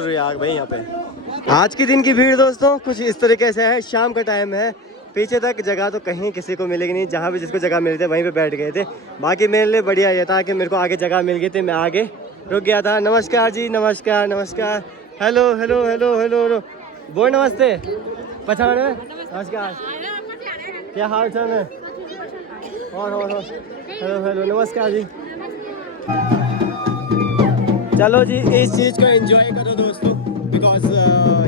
जरूर यार भाई यहाँ पे। आज के दिन की भीड़ दोस्तों कुछ इस तरीके से है। शाम का टाइम है, पीछे तक जगह तो कहीं किसी को मिलेगी नहीं, जहाँ भी जिसको जगह मिलती है वहीं पे बैठ गए थे। बाकी मेरे लिए बढ़िया ये था कि मेरे को आगे जगह मिल गई थी, मैं आगे रुक गया था। नमस्कार जी, नमस्कार नमस्कार, hello hello hello hello hello, बोल नमस्ते, पहचान है, नमस्कार, क्या हाल चाल है, और हेलो हेलो, नमस्कार जी। चलो जी, इस चीज़ को एंजॉय करो दोस्तों, बिकॉज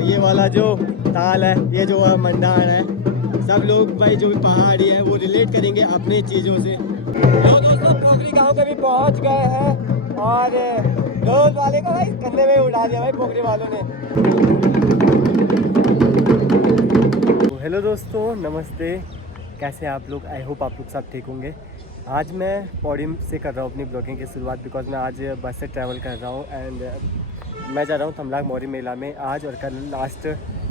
ये वाला जो ताल है, ये जो मंडान है, सब लोग भाई जो भी पहाड़ी है वो रिलेट करेंगे अपने चीज़ों से। तो दोस्तों पोखरी गांव पे भी पहुंच गए हैं और ढोल वाले को भाई कंधे में उड़ा दिया भाई पोखरी वालों ने। हेलो दोस्तों, नमस्ते, कैसे आप लोग? आई होप आप लोग सब ठीक होंगे। आज मैं पौड़ी से कर रहा हूँ अपनी ब्लॉगिंग की शुरुआत, बिकॉज मैं आज बस से ट्रैवल कर रहा हूँ एंड मैं जा रहा हूँ तमलाग मौरी मेला में। आज और कल लास्ट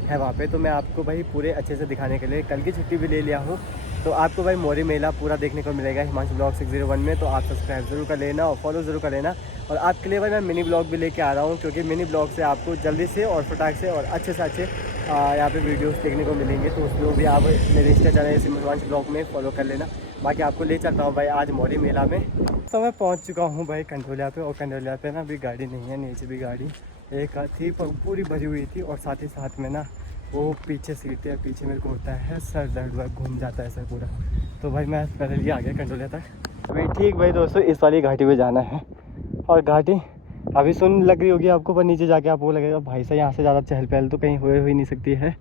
है वहाँ पे, तो मैं आपको भाई पूरे अच्छे से दिखाने के लिए कल की छुट्टी भी ले लिया हूँ, तो आपको भाई मौरी मेला पूरा देखने को मिलेगा हिमांशु ब्लॉग 601 में। तो आप सब्सक्राइब ज़रूर कर लेना और फॉलो ज़रूर कर लेना। और आपके लिए भाई मैं मिनी ब्लॉग भी लेके आ रहा हूँ, क्योंकि मिनी ब्लॉग से आपको जल्दी से और फटाक से और अच्छे से अच्छे यहाँ पे वीडियोस देखने को मिलेंगे। तो उसमें भी आप मेरे इंस्टा चैनल हिमांशु ब्लॉग में फॉलो कर लेना। बाकी आपको ले चलता हूँ भाई आज मौरी मेला में। तो मैं पहुँच चुका हूँ भाई कंडोलिया पे, और कंडोलिया पे ना अभी गाड़ी नहीं है, नीचे भी गाड़ी एक थी पर पूरी भरी हुई थी, और साथ ही साथ में ना वो पीछे सीट है, पीछे मेरे को होता है सर दर्द, घूम जाता है सर पूरा। तो भाई मैं पैदल ही आ गया कंडोलिया तक। भाई ठीक भाई दोस्तों, इस वाली घाटी पे जाना है, और घाटी अभी सुन लग रही होगी आपको, पर नीचे जाके आपको लगेगा भाई साहब यहाँ से ज़्यादा चहल पहल तो कहीं हो ही नहीं सकती है।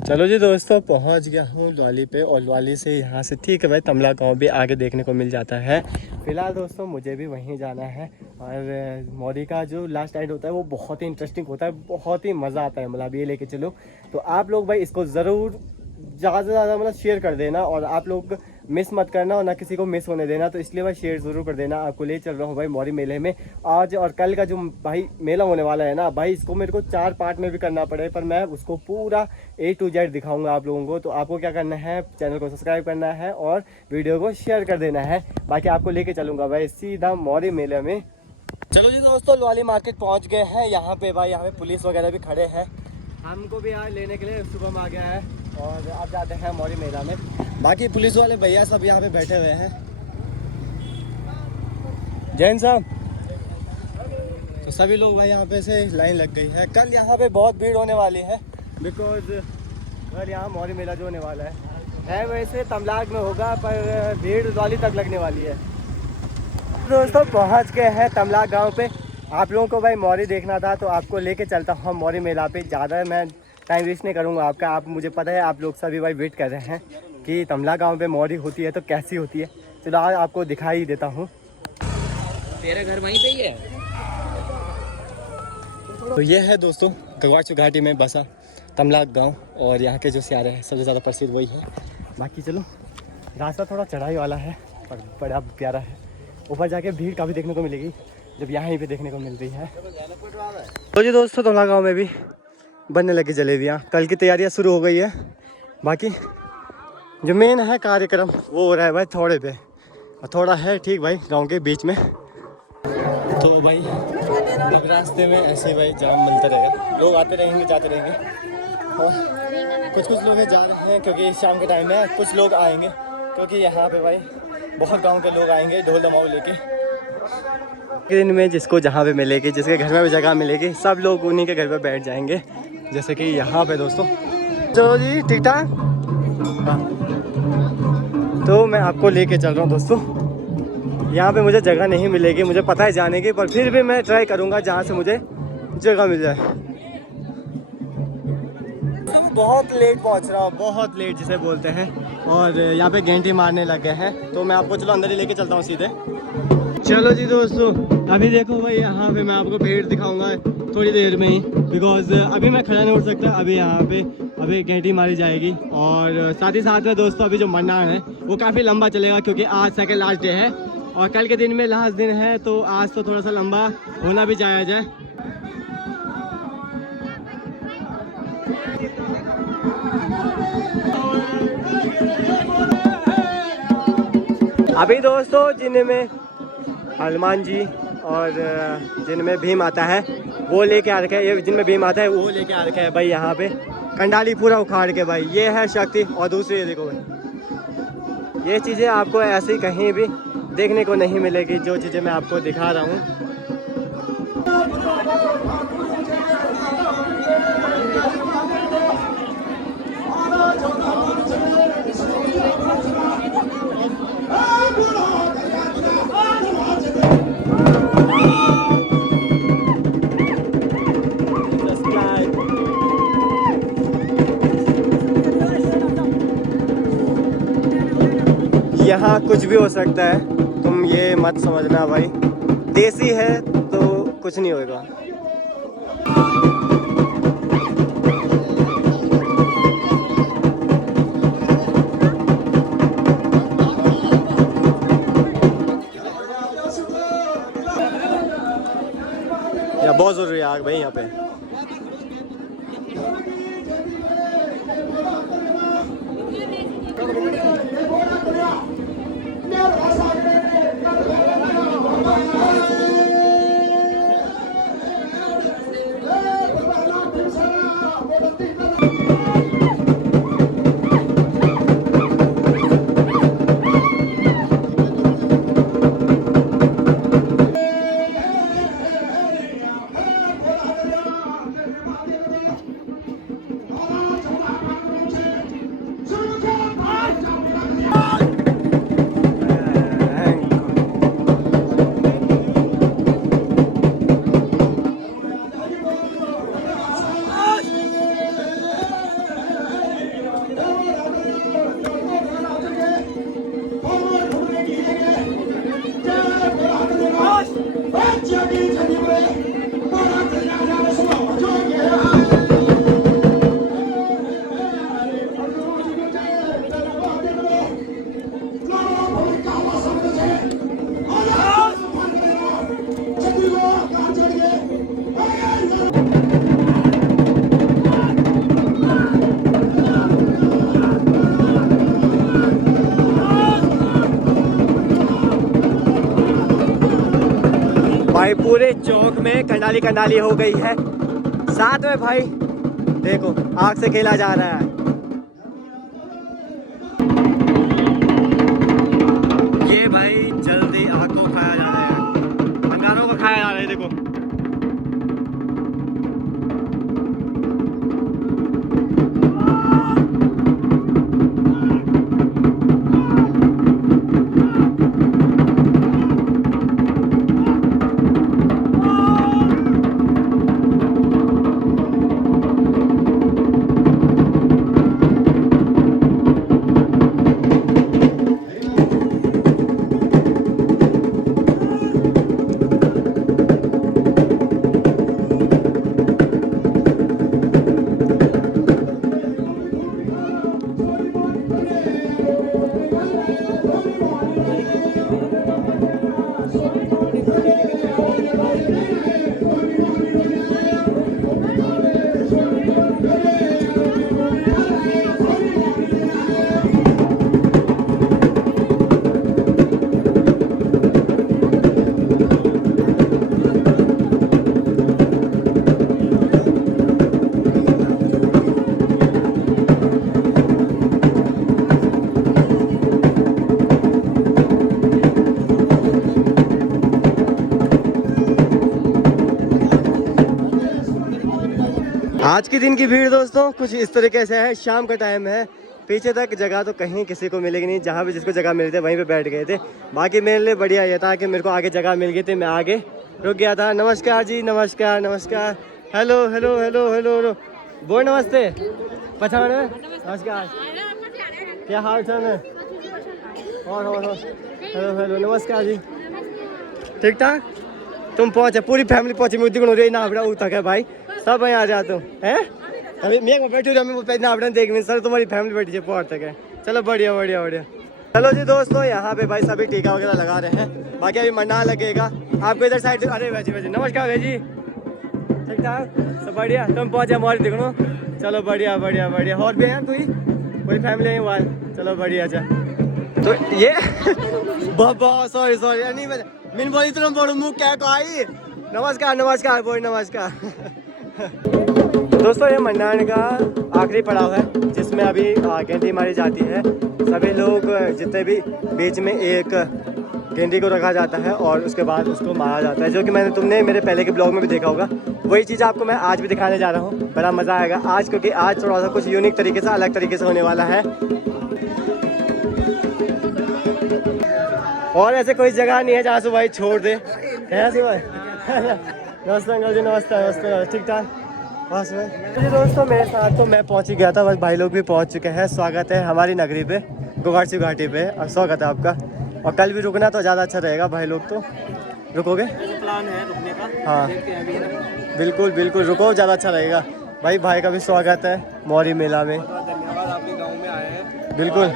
चलो जी दोस्तों, पहुंच गया हूँ लवाली पे, और लवाली से यहाँ से ठीक है भाई तमला गांव भी आगे देखने को मिल जाता है। फिलहाल दोस्तों मुझे भी वहीं जाना है, और मौरी का जो लास्ट राइड होता है वो बहुत ही इंटरेस्टिंग होता है, बहुत ही मज़ा आता है। मतलब ये लेके चलो, तो आप लोग भाई इसको ज़रूर ज़्यादा से ज़्यादा मतलब शेयर कर देना, और आप लोग मिस मत करना और ना किसी को मिस होने देना। तो इसलिए भाई शेयर ज़रूर कर देना। आपको ले चल रहा हूँ भाई मौरी मेले में आज और कल का जो भाई मेला होने वाला है ना भाई, इसको मेरे को 4 पार्ट में भी करना पड़े, पर मैं उसको पूरा A to Z दिखाऊंगा आप लोगों को। तो आपको क्या करना है, चैनल को सब्सक्राइब करना है और वीडियो को शेयर कर देना है। बाकी आपको लेके चलूँगा भाई सीधा मौरी मेले में। चलो जी दोस्तों, लवाली मार्केट पहुँच गए हैं। यहाँ पे भाई यहाँ पे पुलिस वगैरह भी खड़े हैं, हमको भी यहाँ लेने के लिए सुबह में आ गया है, और अब जाते हैं मौरी मेला में। बाकी पुलिस वाले भैया सब यहाँ पे बैठे हुए हैं। जैन साहब, तो सभी लोग भाई यहाँ पे से लाइन लग गई है। कल यहाँ पे बहुत भीड़ होने वाली है, बिकॉज अगर यहाँ मौरी मेला जो होने वाला है वैसे तमलाग में होगा, पर भीड़ लवाली तक लगने वाली है। दोस्तों पहुँच गए हैं तमलाग गाँव पे। आप लोगों को भाई मौरी देखना था, तो आपको लेके चलता हूँ मौरी मेला पे। ज़्यादा मैं टाइम वेस्ट नहीं करूँगा आपका। आप मुझे पता है आप लोग सभी भाई वेट कर रहे हैं कि तमला गांव पे मौरी होती है तो कैसी होती है। चलो आज आपको दिखाई देता हूँ। तेरा घर वहीं पे ही है? तो ये है दोस्तों गगवाचू घाटी में बसा तमला गांव, और यहाँ के जो सियारे हैं सबसे ज़्यादा प्रसिद्ध वही है। बाकी चलो, रास्ता थोड़ा चढ़ाई वाला है पर बड़ा प्यारा है। ऊपर जाके भीड़ काफ़ी देखने को मिलेगी जब यहाँ पे देखने को मिल रही है। तो जी दोस्तों, तमला गाँव में भी बनने लगी जलेबियाँ, कल की तैयारियाँ शुरू हो गई है। बाकी जो मेन है कार्यक्रम वो हो रहा है भाई थोड़े पे, और थोड़ा है ठीक भाई गांव के बीच में। तो भाई अब रास्ते में ऐसे भाई जाम मिलता रहेगा, लोग आते रहेंगे जाते रहेंगे, और कुछ लोग जा रहे हैं क्योंकि शाम के टाइम में कुछ लोग आएंगे, क्योंकि यहाँ पे भाई बहुत गांव के लोग आएंगे ढोल दमाऊ लेके। दिन में जिसको जहाँ पे मिलेगी, जिसके घर में भी जगह मिलेगी, सब लोग उन्हीं के घर पे बैठ जाएंगे, जैसे कि यहाँ पे दोस्तों। चलो जी ठीक ठाक, तो मैं आपको लेके चल रहा हूँ दोस्तों। यहाँ पे मुझे जगह नहीं मिलेगी, मुझे पता है जाने की, पर फिर भी मैं ट्राई करूँगा जहाँ से मुझे जगह मिल जाए। बहुत लेट पहुँच रहा हूँ, बहुत लेट जिसे बोलते हैं, और यहाँ पे घंटी मारने लग गए हैं। तो मैं आपको चलो अंदर ही लेके चलता हूँ सीधे। चलो जी दोस्तों, अभी देखो भाई यहाँ पे मैं आपको भीड़ दिखाऊंगा थोड़ी देर में ही, बिकॉज अभी मैं खड़ा नहीं उठ सकता। अभी यहाँ पे अभी घंटी मारी जाएगी, और साथ ही साथ में दोस्तों अभी जो मंडान है वो काफ़ी लंबा चलेगा, क्योंकि आज सेकंड लास्ट डे है और कल के दिन में लास्ट दिन है, तो आज तो थोड़ा सा लंबा होना भी जायज़ है। अभी दोस्तों जिनमें हनुमान जी और जिनमें भीम आता है वो लेके आ रखे हैं, ये जिनमें भीम आता है वो लेके आ रखे हैं भाई यहाँ पे कंडाली पूरा उखाड़ के भाई। ये है शक्ति। और दूसरी ये देखो भाई, ये चीज़ें आपको ऐसी कहीं भी देखने को नहीं मिलेगी जो चीज़ें मैं आपको दिखा रहा हूँ। यहाँ कुछ भी हो सकता है, तुम ये मत समझना भाई। देसी है तो कुछ नहीं होगा। या बहुत जरूरी है आग भाई यहाँ पे। भाई पूरे चौक में कंडाली कंडाली हो गई है। साथ में भाई देखो आग से खेला जा रहा है। ये भाई जल्दी आग को खाया जा रहा है, अंगारों को खाया जा रहा है। देखो आज के दिन की भीड़ दोस्तों कुछ इस तरीके से है। शाम का टाइम है, पीछे तक जगह तो कहीं किसी को मिलेगी नहीं। जहाँ भी जिसको जगह मिली थी वहीं पे बैठ गए थे। बाकी मेरे लिए बढ़िया ये था कि मेरे को आगे जगह मिल गई थी, मैं आगे रुक गया था। नमस्कार जी, नमस्कार नमस्कार, hello hello hello hello hello, बोल नमस्ते, पहचान है, नमस्कार, क्या हाल चाल है, और हेलो हेलो, नमस्कार जी, ठीक ठाक। तुम पहुँचे, पूरी फैमिली पहुँची, मुझे हो रही ना अपना तक है भाई, सब यहाँ आ जाते हो हैं। अभी मैं बैठी हूँ ना अपना देख सर, तुम्हारी फैमिली बैठी है पहुँच तक है। चलो बढ़िया बढ़िया बढ़िया। चलो जी दोस्तों, यहाँ पे भाई सभी टीका वगैरह लगा रहे हैं, बाकी अभी मंडा लगेगा आपको इधर साइड। अरे भाई जी, नमस्कार भाई जी, ठीक ठाक सब बढ़िया। तुम पहुँचे हमारी देखो, चलो बढ़िया बढ़िया बढ़िया। और भी है कोई पूरी फैमिली है वाल, चलो बढ़िया। अच्छा तो ये बाबा सॉरी सॉरी नहीं मिन बोली तो बड़ू मुंह क्या कोई नमस्कार नमस्कार बोल नमस्कार। दोस्तों ये मंडान का आखिरी पड़ाव है जिसमें अभी गेंदी मारी जाती है। सभी लोग जितने भी बीच में एक गेंदी को रखा जाता है और उसके बाद उसको मारा जाता है, जो कि तुमने मेरे पहले के ब्लॉग में भी देखा होगा। वही चीज़ आपको मैं आज भी दिखाने जा रहा हूँ। बड़ा मज़ा आएगा आज, क्योंकि आज थोड़ा सा कुछ यूनिक तरीके से अलग तरीके से होने वाला है। और ऐसे कोई जगह नहीं है जहाँ से भाई छोड़ दे है भाई। नमस्ते अंकल जी, नमस्ते नमस्ते, ठीक ठाक बस भाई जी। दोस्तों मेरे साथ तो मैं पहुँच ही गया था, बस भाई लोग भी पहुँच चुके हैं। स्वागत है हमारी नगरी पे, गोगाची घाटी पे, और स्वागत है आपका। और कल भी रुकना तो ज़्यादा अच्छा रहेगा, भाई लोग तो रुकोगे? प्लान है रुकने का। हाँ बिल्कुल बिल्कुल रुको, ज़्यादा अच्छा रहेगा। भाई का भी स्वागत है मौरी मेला में। धन्यवाद, आपके गांव में आए हैं। बिल्कुल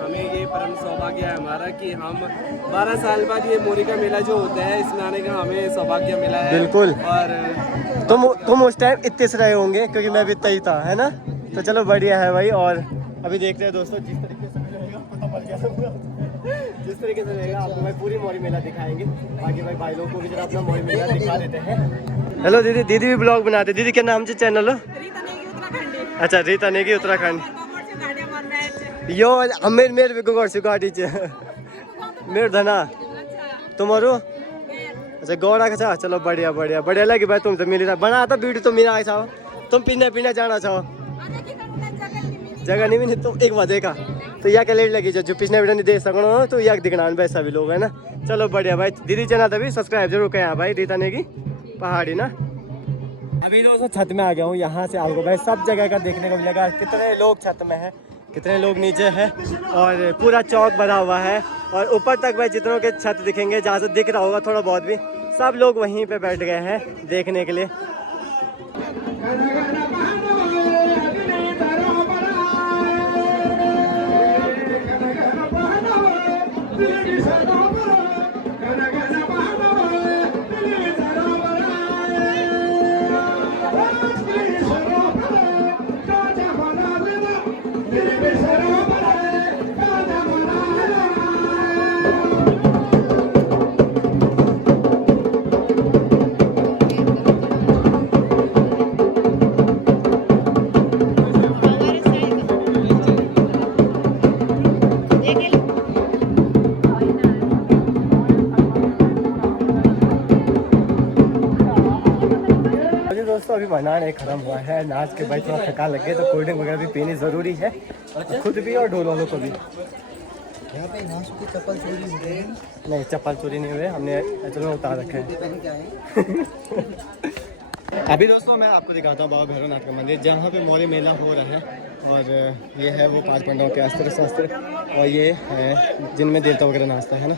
हमें ये परम सौभाग्य है हमारा कि हम 12 साल बाद ये मोरी का मेला जो होता है इसमें आने का हमें सौभाग्य मिला है। बिल्कुल। और तुम उस टाइम इतने से रहे होंगे क्योंकि मैं भी इतना ही था, है ना? तो चलो बढ़िया है भाई। और अभी देखते हैं दोस्तों जिस तरीके से रहेगा पता पड़ गया जिस तरीके से रहेगा आपको भाई पूरी मोरी मेला दिखाएंगे। बाकी भाई लोगों को भी जरा अपना मोरी मेला दिखा देते हैं। हेलो दीदी, दीदी भी ब्लॉग बनाते। दीदी क्या नाम से चैनल हो? अच्छा रीता नेगी उत्तराखंड। यो हमें मेरे भी गोगड़ से गाड़ी चे मेरे धना तुम्हारो अच्छा गौड़ा का था। चलो बढ़िया बढ़िया बढ़िया लगी भाई, तुम तो मिली था बना था वीडियो तो मेरा आया तुम पीने जाना चाहो जगह नहीं भी तो एक बार देखा तो यह क्या लेट लगी जो पिछले वीडियो नहीं देख सको तो यह दिखना वैसा भी लोग है ना। चलो बढ़िया भाई, दीदी चैनल तभी सब्सक्राइब जरूर करें भाई, रीता नेगी पहाड़ी ना। अभी दोस्तों छत में आ गया हूँ, यहाँ से आपको भाई सब जगह का देखने को मिलेगा। कितने लोग छत में हैं, कितने लोग नीचे हैं, और पूरा चौक भरा हुआ है। और ऊपर तक भाई जितनों के छत दिखेंगे, जहाँ से दिख रहा होगा थोड़ा बहुत भी, सब लोग वहीं पे बैठ गए हैं देखने के लिए। दोस्तों अभी मनान एक खत्म हुआ है, नाच के भाई थोड़ा थकान लग गए तो कोल्ड ड्रिंक वगैरह भी पीनी ज़रूरी है, खुद भी और दो लोगों को भी। यहाँ पे चप्पल चोरी हुए? नहीं चप्पल चोरी नहीं हुए, हमने चलो उतार रखे हैं। अभी दोस्तों मैं आपको दिखाता हूँ बाबा भैरवनाथ का मंदिर, जहाँ पे मौर्य मेला हो रहा है। और ये है वो 5 पंडाओं के अस्त्र शस्त्र, और ये है जिनमें देवता वगैरह नाचता है ना।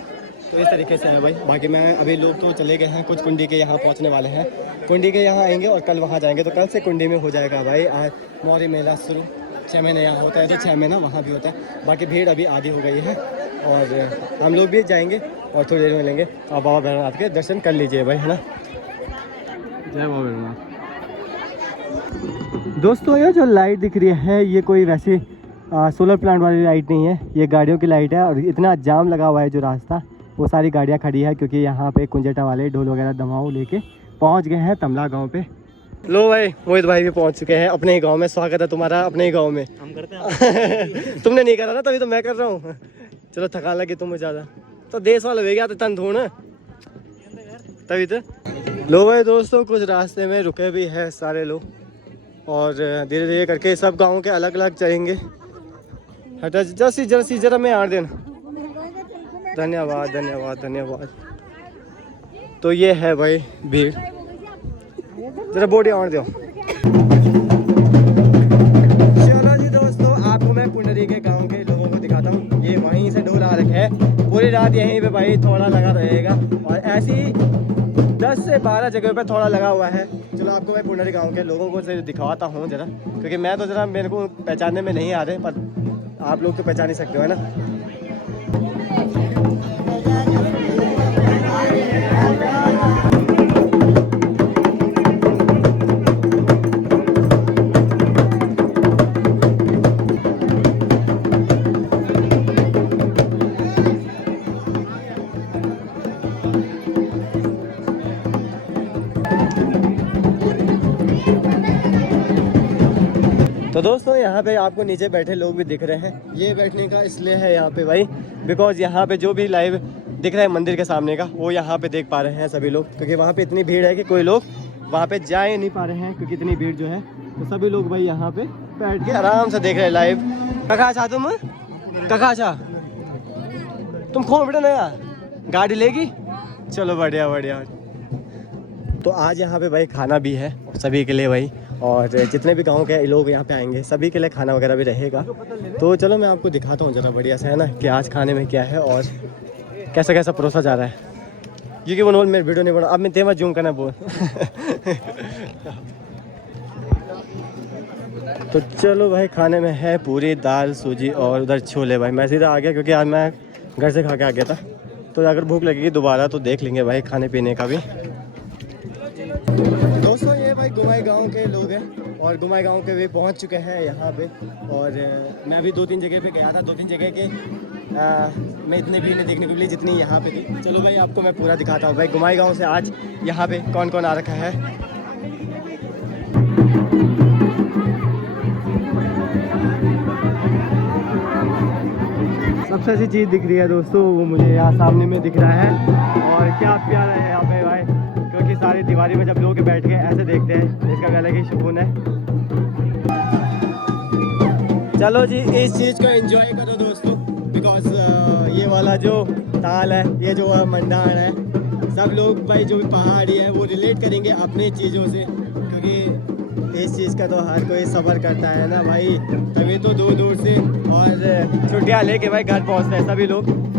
तो इस तरीके से है भाई। बाकी मैं अभी लोग तो चले गए हैं, कुछ कुंडी के यहाँ पहुँचने वाले हैं, कुंडी के यहाँ आएंगे और कल वहाँ जाएंगे। तो कल से कुंडी में हो जाएगा भाई मौर्य मेला शुरू। 6 महीने यहाँ होता है तो 6 महीना वहाँ भी होता है। बाकी भीड़ अभी आधी हो गई है और हम लोग भी जाएंगे और थोड़ी देर में मिलेंगे। आप बाबा भैरवनाथ के दर्शन कर लीजिए भाई, है ना। जय बाबा भैरवनाथ। दोस्तों ये जो लाइट दिख रही है ये कोई वैसे सोलर प्लांट वाली लाइट नहीं है, ये गाड़ियों की लाइट है। और इतना जाम लगा हुआ है जो रास्ता, वो सारी गाड़ियाँ खड़ी है क्योंकि यहाँ पे कुंजेटा वाले ढोल वगैरह दमाऊ लेके पहुँच गए हैं तमला गांव पे। लो भाई मोहित भाई भी पहुँच चुके हैं अपने ही गांव में। स्वागत है तुम्हारा अपने ही गांव में। हम करते हैं तुमने नहीं करा ना, तभी तो मैं कर रहा हूँ। चलो थकान लगी तुम्हें ज़्यादा तो देश वाले हो गया तो तन धूण तभी तो। लो भाई दोस्तों कुछ रास्ते में रुके भी हैं सारे लोग, और धीरे धीरे करके सब गाँव के अलग अलग जाएंगे। हटा जरा जरा मैं आड़ देना। धन्यवाद धन्यवाद धन्यवाद। तो ये है भाई भीड़, जरा बॉडी आड़ दो। चलो जी दोस्तों आपको मैं पुंडरी के गांव के लोगों को दिखाता हूँ। ये वहीं से ढोल आ रखे है, पूरी रात यहीं पे भाई थोड़ा लगा रहेगा, और ऐसी 10 से 12 जगह पे थोड़ा लगा हुआ है। चलो आपको मैं पुंडरी गांव के लोगों को दिखाता हूँ जरा, क्योंकि मैं तो जरा मेरे को पहचानने में नहीं आ रहे, पर आप लोग तो पहचान ही सकते हो, है ना। तो दोस्तों यहाँ पे आपको नीचे बैठे लोग भी दिख रहे हैं। ये बैठने का इसलिए है यहाँ पे भाई, बिकॉज यहाँ पे जो भी लाइव दिख रहा है मंदिर के सामने का, वो यहाँ पे देख पा रहे हैं सभी लोग, क्योंकि वहाँ पे इतनी भीड़ है कि कोई लोग वहाँ पे जा ही नहीं पा रहे हैं, क्योंकि इतनी भीड़ जो है। तो सभी लोग भाई यहाँ पे बैठ के आराम से देख रहे हैं लाइव। कखा चाह तुम, कखा चाह तुम खो बेटा नया गाड़ी लेगी, चलो बढ़िया बढ़िया। तो आज यहाँ पे भाई खाना भी है सभी के लिए भाई, और जितने भी गांव के लोग यहाँ पे आएंगे सभी के लिए खाना वगैरह भी रहेगा। तो चलो मैं आपको दिखाता हूँ ज़रा बढ़िया से, है ना, कि आज खाने में क्या है और कैसा कैसा परोसा जा रहा है। क्योंकि वो मेरे वीडियो नहीं बना, अब मैं तेमा जूम करना बोल। तो चलो भाई, खाने में है पूरी दाल सूजी और उधर छोले। भाई मैं सीधा आ गया क्योंकि आज मैं घर से खा के आ गया था, तो अगर भूख लगेगी दोबारा तो देख लेंगे भाई खाने पीने का भी। दोस्तों ये भाई गुमाई गांव के लोग हैं और गुमाई गांव के भी पहुंच चुके हैं यहाँ पे। और मैं अभी 2-3 जगह पे गया था, 2-3 जगह के मैं इतने भीड़ नहीं देखने को मिली जितनी यहाँ पे थी। चलो भाई आपको मैं पूरा दिखाता हूँ भाई गुमाई गांव से आज यहाँ पे कौन कौन आ रखा है। सबसे अच्छी चीज़ दिख रही है दोस्तों वो मुझे यहाँ सामने में दिख रहा है, और क्या प्यारा है यहाँ पे भाई, क्योंकि सारी दीवारी में जब लोग बैठ के ऐसे देखते हैं इसका अलग ही सुकून है। चलो जी इस चीज़ को एंजॉय करो दोस्तों, बिकॉज ये वाला जो ताल है, ये जो मंडाण है, सब लोग भाई जो भी पहाड़ी है वो रिलेट करेंगे अपने चीज़ों से, क्योंकि इस चीज़ का तो हर कोई सफ़र करता है ना भाई, तभी तो दूर दूर से और छुट्टियाँ लेके भाई घर पहुँचते हैं सभी लोग।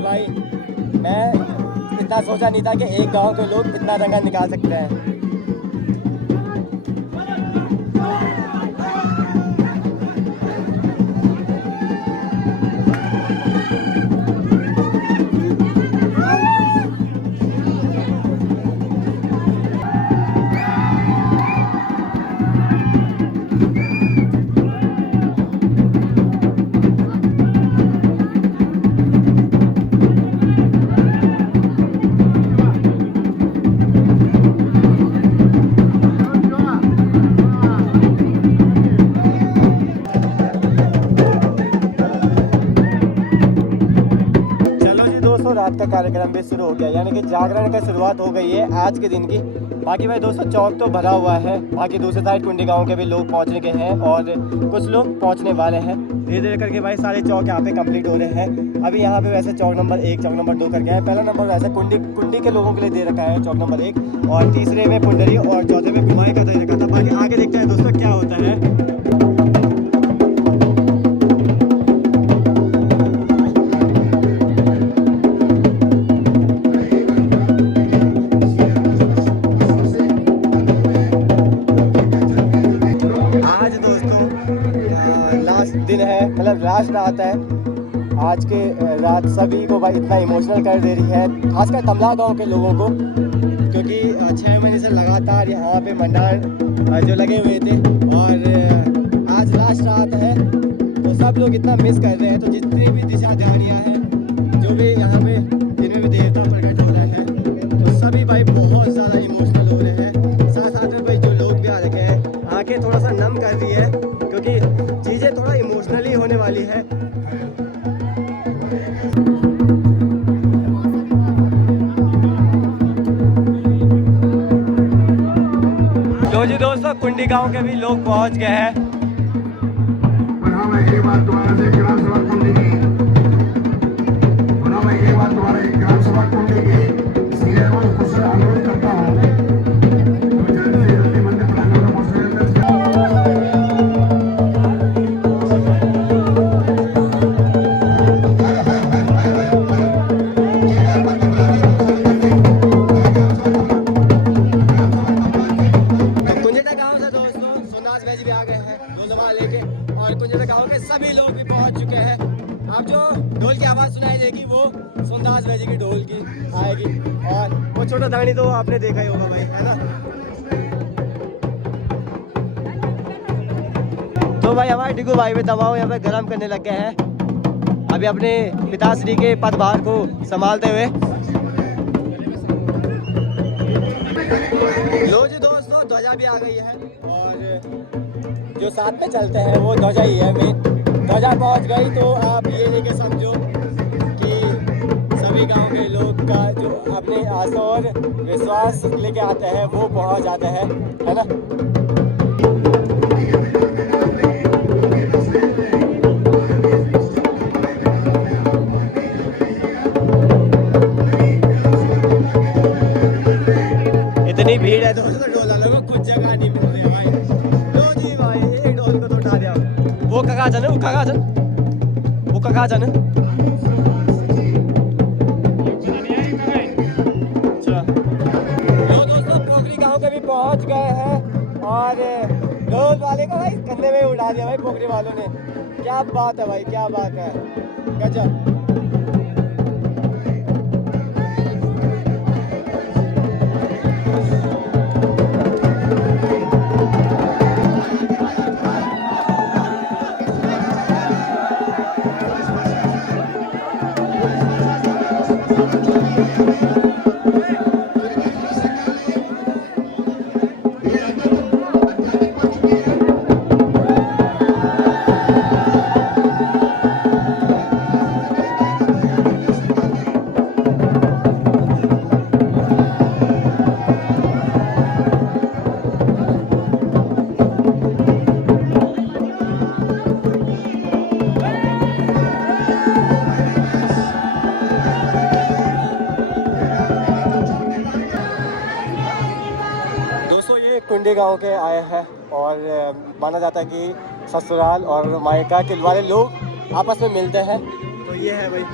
भाई मैं इतना सोचा नहीं था कि एक गांव के लोग इतना रंगा निकाल सकते हैं। रात का कार्यक्रम भी शुरू हो गया, यानी कि जागरण का शुरुआत हो गई है आज के दिन की। बाकी भाई दोस्तों चौक तो भरा हुआ है, बाकी दूसरे साइड कुंडी गांव के भी लोग पहुंचने के हैं और कुछ लोग पहुंचने वाले हैं। धीरे धीरे करके भाई सारे चौक यहाँ पे कंप्लीट हो रहे हैं। अभी यहाँ पे वैसे चौक नंबर 1 चौक नंबर 2 करके है। पहला नंबर वैसे कुंडी के लोगों के लिए दे रखा है चौक नंबर 1, और तीसरे में पुंडरी और चौथे में गुमाई का दे रखा था। बाकी आगे देखते हैं दोस्तों क्या होता है। दिन है, मतलब लास्ट रात है आज के। रात सभी को भाई इतना इमोशनल कर दे रही है, खासकर तमला गांव के लोगों को, क्योंकि 6 महीने से लगातार यहाँ पे मंडार जो लगे हुए थे और आज लास्ट रात है, तो सब लोग इतना मिस कर रहे हैं। तो जितनी भी दिशा ध्यानियाँ हैं, जो भी यहाँ पे जिनमें भी देवता प्रकट हो रहे हैं, तो सभी भाई बहुत ज़्यादा इमोशनल हो रहे हैं। साथ साथ में भाई जो लोग भी आ रखे हैं, आंखें थोड़ा सा नम कर रही है, क्योंकि चीज़ें थोड़ा इमोशनली होने वाली है। तो जी दोस्तों कुंडी गांव के भी लोग पहुंच गए हैं। ढोल की आएगी। और वो छोटा दानी तो आपने देखा ही होगा भाई, है ना। तो भाई हमारे टिकू भाई भी तवाओ यहाँ पे गर्म करने लग गए हैं अभी अपने पिताश्री के पदभार को संभालते हुए। लो जी दोस्तों, ध्वजा भी आ गई है और जो साथ में चलते हैं वो ध्वजा ही है मेन। ध्वजा पहुंच गई तो आप ये लेके समझो कि सभी गांव के लोग का जो अपने आस्था और विश्वास लेके आते हैं वो पहुंच जाते हैं, है ना। इतनी भीड़ है दोस्तों, ढोल वालों को कुछ जगह नहीं मिल रही है भाई। लो जी भाई, एक ढोल को तो उठा दिया। वो कहाँ जाने, वो कहाँ जाने, वो कहाँ जाने। अच्छा लो दोस्तों, पोखरी गांव के भी पहुंच गए हैं और ढोल वाले को भाई कंधे में उठा दिया भाई पोखरी वालों ने। क्या बात है भाई, क्या बात है, गजब। कुंडी गांव के आए हैं और माना जाता है कि ससुराल और मायका के वाले लोग आपस में मिलते हैं, तो ये है भाई।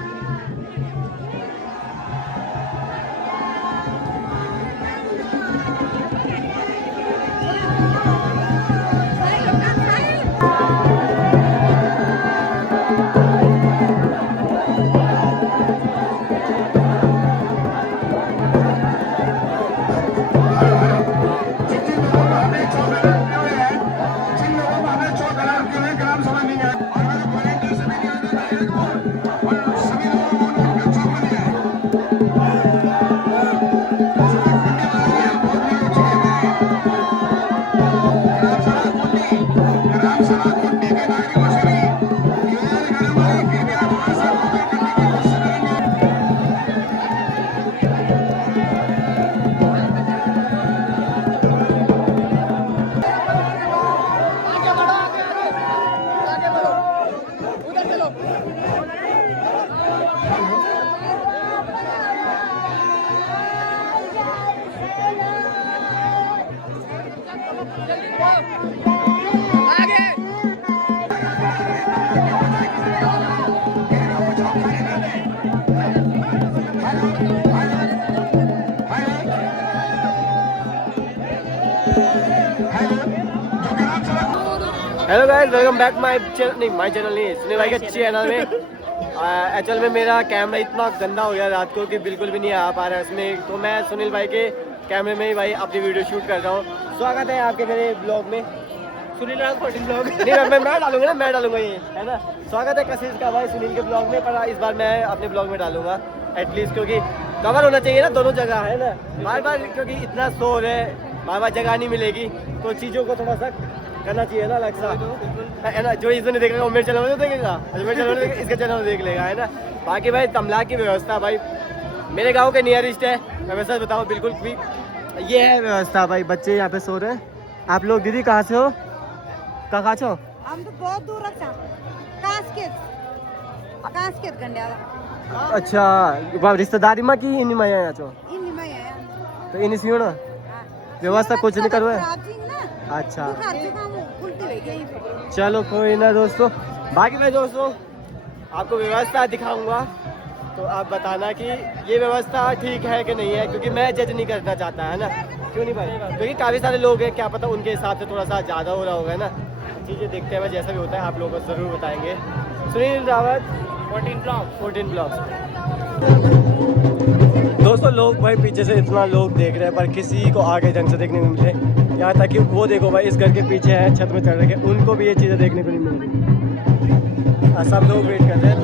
Hello guys, welcome back my channel. नहीं, माय चैनल नहीं, सुनील भाई के चैनल में। एक्चुअल में मेरा कैमरा इतना गंदा हो गया रात को कि बिल्कुल भी नहीं आ पा रहा है उसमें, तो मैं सुनील भाई के कैमरे में ही भाई अपनी वीडियो शूट कर रहा हूँ। स्वागत है आपके मेरे ब्लॉग में, सुनील राज 14 ब्लॉग। नहीं, मैं डालूंगा ना, मैं डालूंगा ये, है ना। स्वागत है कशिश का भाई सुनील के ब्लॉग में, पर इस बार मैं अपने ब्लॉग में डालूंगा एटलीस्ट, क्योंकि कवर होना चाहिए ना दोनों जगह, है ना। बार बार क्योंकि इतना शोर है, बार बार जगह नहीं मिलेगी, तो चीज़ों को थोड़ा सा करना चाहिए ना अलग सा, है ना। जो इसने देखेगा वो मेरे चैनल में देखेगा, मेरे चैनल में इसके चैनल में देख लेगा, है ना। बाकी भाई तमला की व्यवस्था भाई मेरे गांव के नियरेस्ट है, मैं वैसा बताऊँ बिल्कुल भी ये है व्यवस्था भाई। बच्चे यहाँ पे सो रहे हैं। आप लोग दीदी कहाँ से हो, कहाँ से हो? हम तो बहुत दूर रखा कास्केट गंड्याला। अच्छा, रिश्तेदारी में की इन में आया छो, इन में है तो इन सियो ना व्यवस्था कुछ नहीं करवा है। अच्छा चलो कोई ना दोस्तों। बाकी मैं दोस्तों आपको व्यवस्था दिखाऊंगा, तो आप बताना कि ये व्यवस्था ठीक है कि नहीं है, क्योंकि मैं जज नहीं करना चाहता, है ना। क्यों नहीं भाई, क्योंकि काफ़ी सारे लोग हैं, क्या पता उनके हिसाब से थोड़ा सा ज़्यादा हो रहा होगा ना। चीज़ें देखते हुए जैसा भी होता है आप लोगों को ज़रूर बताएंगे। सुनील रावत 14 ब्लॉग। भाई पीछे से इतना लोग देख रहे हैं पर किसी को आगे ढंग से देखने को मिले। यहाँ तक कि वो देखो भाई इस घर के पीछे है छत में चढ़ रखे, उनको भी ये चीज़ें देखने को नहीं मिल रही। सब लोग वेट कर रहे हैं।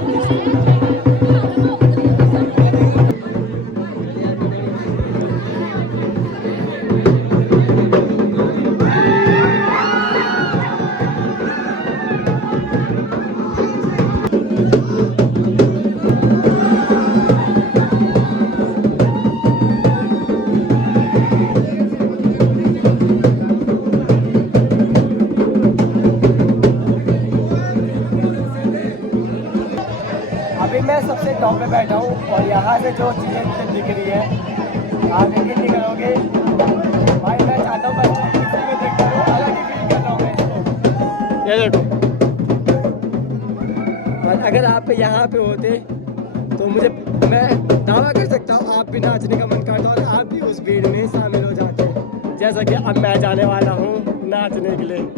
अभी मैं सबसे टॉप पे बैठा हूँ और यहाँ से जो चीज़ें मुझे दिख रही है आप यकीन नहीं करोगे भाई। मैं चाहता हूँ बस किसी को देख कर अलग ही फील कर रहा हूँ मैं इसको। ये देखो, और अगर आप यहाँ पे होते तो मैं दावा कर सकता हूँ आप भी नाचने का मन करता और आप भी उस भीड़ में शामिल हो जाते हैं, जैसा कि अब मैं जाने वाला हूँ नाचने के लिए।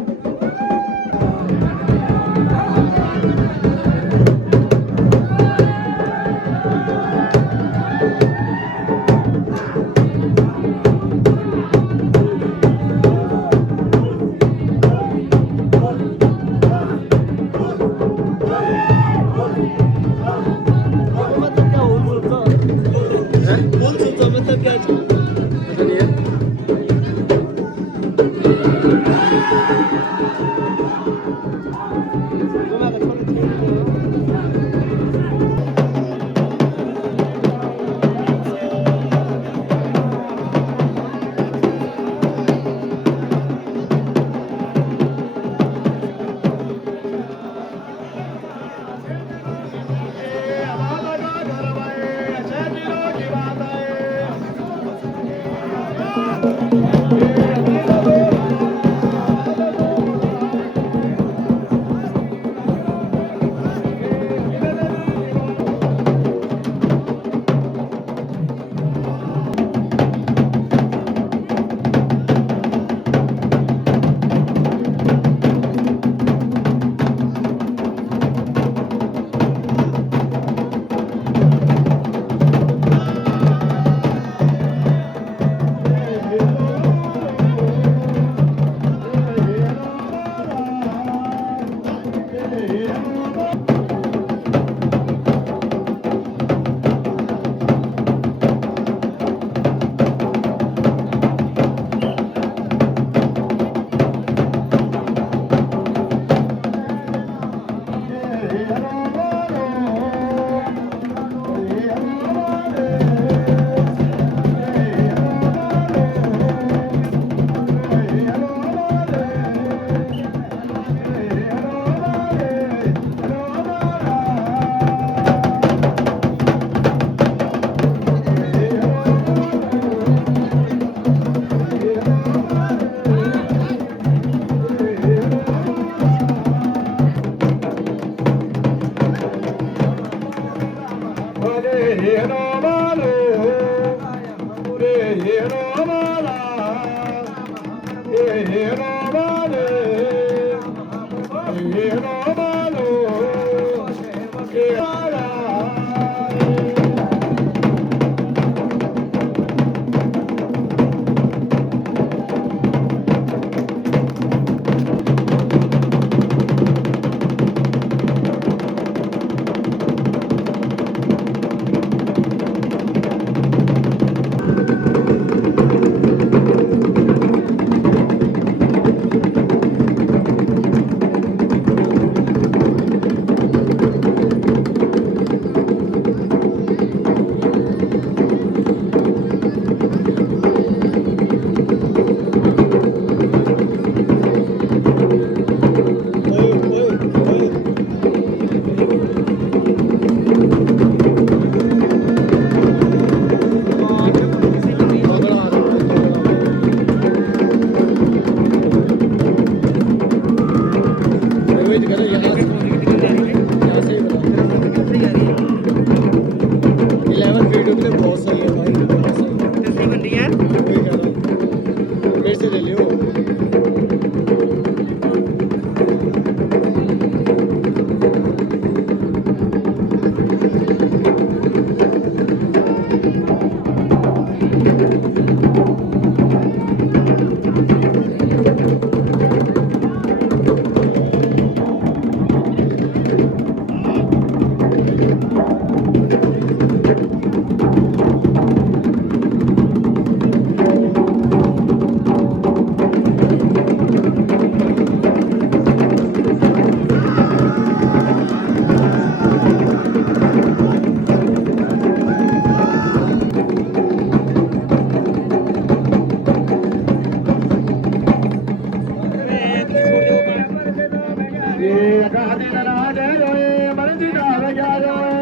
ये गादी ना दे रोए मर्जी ना लगा रोए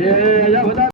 ये